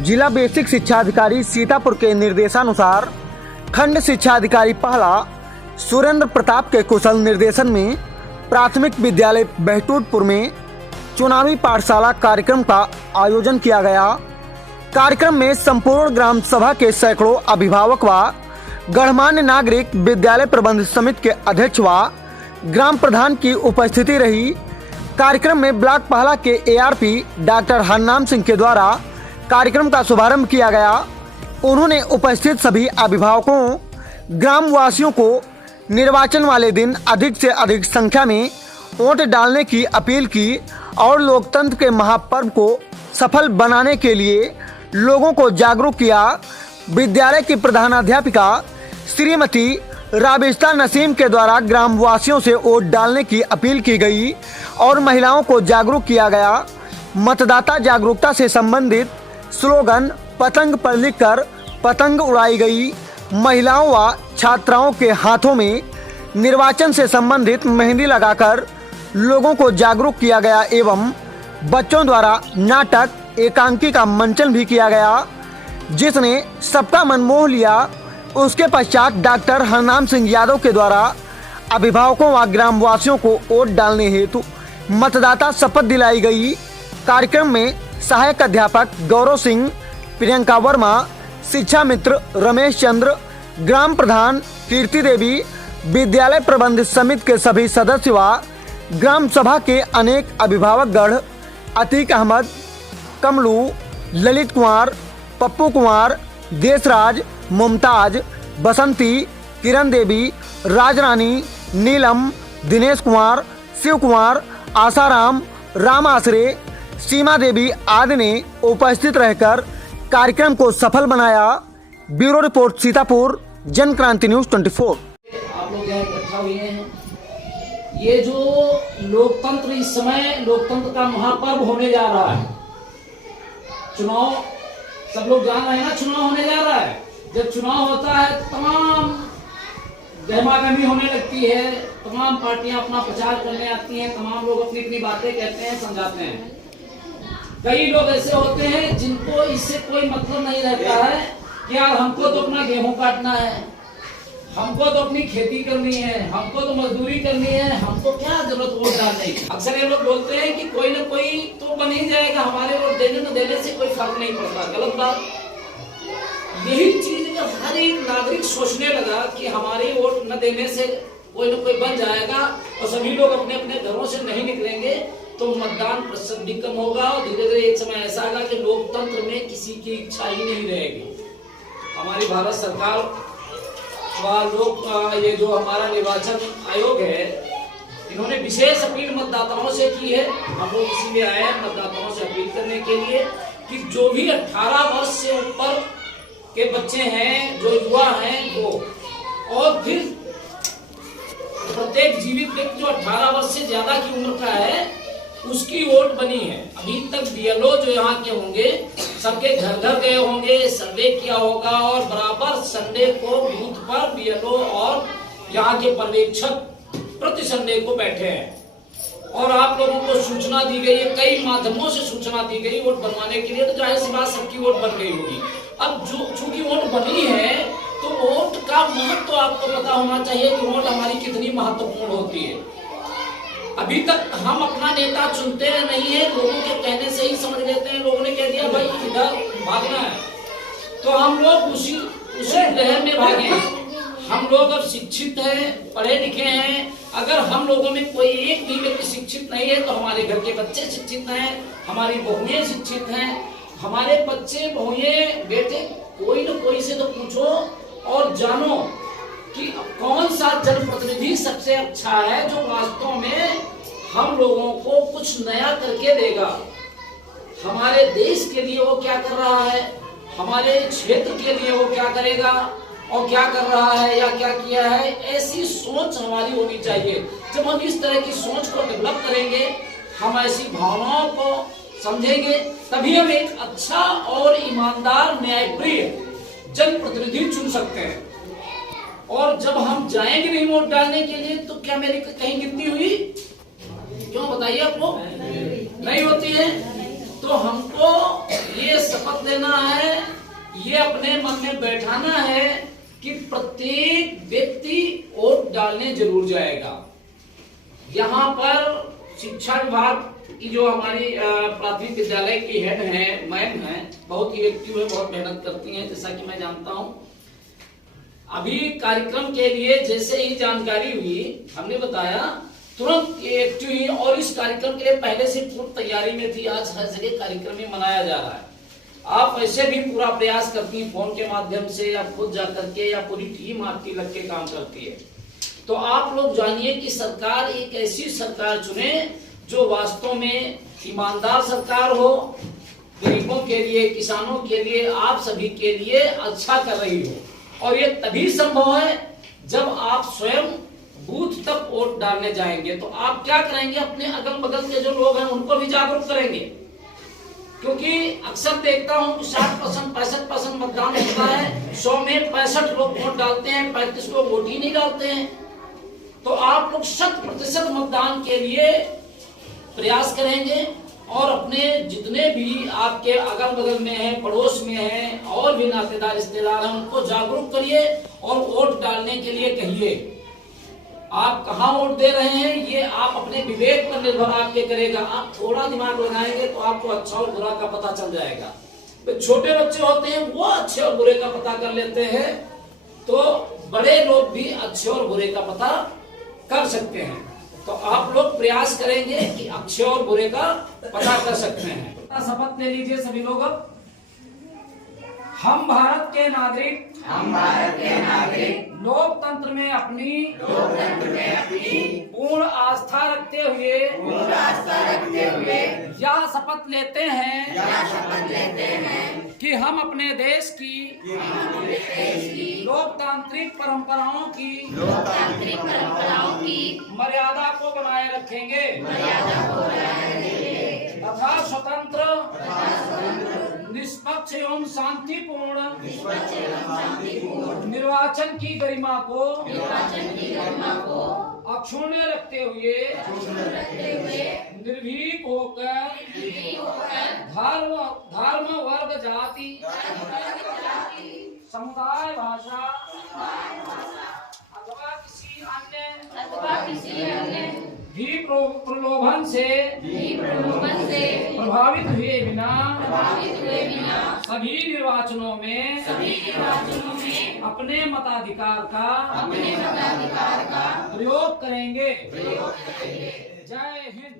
जिला बेसिक शिक्षा अधिकारी सीतापुर के निर्देशानुसार खंड शिक्षा अधिकारी पहला सुरेंद्र प्रताप के कुशल निर्देशन में प्राथमिक विद्यालय बहटूटपुर में चुनावी पाठशाला कार्यक्रम का आयोजन किया गया। कार्यक्रम में संपूर्ण ग्राम सभा के सैकड़ों अभिभावक व गणमान्य नागरिक, विद्यालय प्रबंध समिति के अध्यक्ष व ग्राम प्रधान की उपस्थिति रही। कार्यक्रम में ब्लॉक पहला के ARP डॉक्टर हरनाम सिंह के द्वारा कार्यक्रम का शुभारंभ किया गया। उन्होंने उपस्थित सभी अभिभावकों, ग्रामवासियों को निर्वाचन वाले दिन अधिक से अधिक संख्या में वोट डालने की अपील की और लोकतंत्र के महापर्व को सफल बनाने के लिए लोगों को जागरूक किया। विद्यालय की प्रधानाध्यापिका श्रीमती राबिस्ता नसीम के द्वारा ग्रामवासियों से वोट डालने की अपील की गई और महिलाओं को जागरूक किया गया। मतदाता जागरूकता से संबंधित स्लोगन पतंग पर लिखकर पतंग उड़ाई गई। महिलाओं व छात्राओं के हाथों में निर्वाचन से संबंधित मेहंदी लगाकर लोगों को जागरूक किया गया एवं बच्चों द्वारा नाटक, एकांकी का मंचन भी किया गया, जिसने सबका मन मोह लिया। उसके पश्चात डॉक्टर हरनाम सिंह यादव के द्वारा अभिभावकों व ग्रामवासियों को वोट डालने हेतु मतदाता शपथ दिलाई गई। कार्यक्रम में सहायक अध्यापक गौरव सिंह, प्रियंका वर्मा, शिक्षा मित्र रमेश चंद्र, ग्राम प्रधान कीर्ति देवी, विद्यालय प्रबंध समिति के सभी सदस्य व ग्राम सभा के अनेक अभिभावकगण, अतीक अहमद, कमलू, ललित कुमार, पप्पू कुमार, देशराज, मुमताज, बसंती, किरण देवी, राजरानी, नीलम, दिनेश कुमार, शिव कुमार, आसाराम, राम आसरे, सीमा देवी आदि ने उपस्थित रहकर कार्यक्रम को सफल बनाया। Bureau report Sitapur, Jan Kranti news 24। आप लोग यहाँ इकट्ठा हुए हैं। ये जो लोकतंत्र, इस समय लोकतंत्र का महापर्व होने जा रहा है। चुनाव सब लोग जान रहे हैं ना, चुनाव होने जा रहा है। जब चुनाव होता है तमाम गहमागहमी होने लगती है, तमाम पार्टियां अपना प्रचार करने आती हैं, तमाम लोग अपनी अपनी बातें कहते हैं, समझाते हैं। कई लोग ऐसे होते हैं जिनको इससे कोई मतलब नहीं रहता है कि यार हमको तो अपना गेहूं काटना है, हमको तो अपनी खेती करनी है, हमको तो मजदूरी करनी है, हमको क्या जरूरत वोट डालने की। अक्सर ये लोग बोलते हैं कि कोई ना कोई तो बन ही जाएगा, हमारे वोट देने न देने से कोई फर्क नहीं पड़ता। गलत बात। यही चीज हर एक नागरिक सोचने लगा कि हमारे वोट न देने से कोई न कोई बन जाएगा और सभी लोग अपने अपने घरों से नहीं निकलेंगे तो मतदान प्रतिशत भी कम होगा और धीरे धीरे एक समय ऐसा आएगा कि लोकतंत्र में किसी की इच्छा ही नहीं रहेगी। हमारी भारत सरकार व लोग, ये जो हमारा निर्वाचन आयोग है, इन्होंने विशेष अपील मतदाताओं से की है। हम लोग इसीलिए आए हैं मतदाताओं से अपील करने के लिए कि जो भी 18 वर्ष से ऊपर के बच्चे हैं, जो युवा हैं वो, और फिर प्रत्येक जीवित व्यक्ति जो 18 वर्ष से ज्यादा की उम्र का है उसकी वोट बनी है। अभी तक BLO जो यहाँ के होंगे सबके घर घर गए होंगे, सर्वे किया होगा और बराबर संडे को बूथ पर BLO और यहाँ के पर्यवेक्षक प्रति संडे को बैठे हैं और आप लोगों को सूचना दी गई है, कई माध्यमों से सूचना दी गई वोट बनवाने के लिए। तो जाहिर सी बात सबकी वोट बन गई होगी। अब जो चूंकि वोट बनी है तो वोट का महत्व तो आपको पता होना चाहिए कि वोट हमारी कितनी महत्वपूर्ण होती है। अभी तक हम अपना नेता चुनते नहीं है, लोगों के कहने से ही समझ लेते हैं। लोगों ने कह दिया भाई इधर भागना है तो हम लोग उसी लहर में भागे। हम लोग अब शिक्षित हैं, पढ़े लिखे हैं। अगर हम लोगों में कोई एक भी व्यक्ति शिक्षित नहीं है तो हमारे घर के बच्चे शिक्षित हैं, हमारी बहुएं शिक्षित हैं, हमारे बच्चे बहुएं बेटे कोई न कोई से तो पूछो और जानो कि कौन सा जनप्रतिनिधि सबसे अच्छा है जो वास्तव में हम लोगों को कुछ नया करके देगा। हमारे देश के लिए वो क्या कर रहा है, हमारे क्षेत्र के लिए वो क्या करेगा और क्या कर रहा है या क्या किया है, ऐसी सोच हमारी होनी चाहिए। जब हम इस तरह की सोच को डेवलप करेंगे, हम ऐसी भावनाओं को समझेंगे, तभी हम एक अच्छा और ईमानदार, न्यायप्रिय जनप्रतिनिधि चुन सकते हैं। और जब हम जाएंगे नहीं वोट डालने के लिए तो क्या मेरी कहीं गिनती हुई? क्यों बताइए आपको? नहीं होती है। तो जो हमको ये शपथ लेना है, ये अपने मन में बैठाना है कि प्रत्येक व्यक्ति वोट डालने जरूर जाएगा। यहाँ पर शिक्षा विभाग की जो हमारी प्राथमिक विद्यालय की हेड हैं, मैम हैं, बहुत ही एक्टिव है, बहुत मेहनत करती हैं, जैसा कि मैं जानता हूं। अभी कार्यक्रम के लिए जैसे ही जानकारी हुई, हमने बताया, तुरंत एक्टिव हुई और इस कार्यक्रम के लिए पहले से पूर्व तैयारी में थी। आज हर जगह कार्यक्रम ही मनाया जा रहा है। आप वैसे भी पूरा प्रयास करती हैं, फोन के माध्यम से या खुद जाकर के, या पूरी टीम आपकी लग के काम करती है। तो आप लोग जानिए कि सरकार एक ऐसी सरकार चुने जो वास्तव में ईमानदार सरकार हो, गरीबों के लिए, किसानों के लिए, आप सभी के लिए अच्छा कर रही हो। और ये तभी संभव है जब आप स्वयं बूथ तक वोट डालने जाएंगे। तो आप क्या करेंगे, अपने अगल बगल के जो लोग हैं उनको भी जागरूक करेंगे, क्योंकि अक्सर देखता हूं कि 60% 65% मतदान होता है, 100 में 65 लोग वोट डालते हैं, 35 लोग वोट ही नहीं डालते हैं। तो आप लोग 100% मतदान के लिए प्रयास करेंगे और अपने जितने भी आपके अगल बगल में हैं, पड़ोस में हैं, और भी नातेदार रिश्तेदार हैं, उनको जागरूक करिए और वोट डालने के लिए कहिए। आप कहाँ वोट दे रहे हैं ये आप अपने विवेक पर निर्भर आपके करेगा। आप थोड़ा दिमाग लगाएंगे तो आपको अच्छा और बुरा का पता चल जाएगा। तो छोटे बच्चे होते हैं वो अच्छे और बुरे का पता कर लेते हैं, तो बड़े लोग भी अच्छे और बुरे का पता कर सकते हैं। तो आप लोग प्रयास करेंगे कि अच्छे और बुरे का पता कर सकते हैं। शपथ ले लीजिए सभी लोग। हम भारत के नागरिक लोकतंत्र में अपनी पूर्ण आस्था रखते हुए यह शपथ लेते हैं कि हम अपने देश की लोकतांत्रिक परंपराओं की मर्यादा को बनाए रखेंगे तथा स्वतंत्र, निष्पक्ष एवं शांतिपूर्ण निर्वाचन की गरिमा को अक्षुण्ण रखते हुए निर्भीक होकर धर्म, वर्ग, जाति, समुदाय, भाषा अथवा किसी अन्य भी प्रलोभन से प्रभावित हुए बिना सभी निर्वाचनों में अपने मताधिकार का प्रयोग करेंगे। जय हिंद।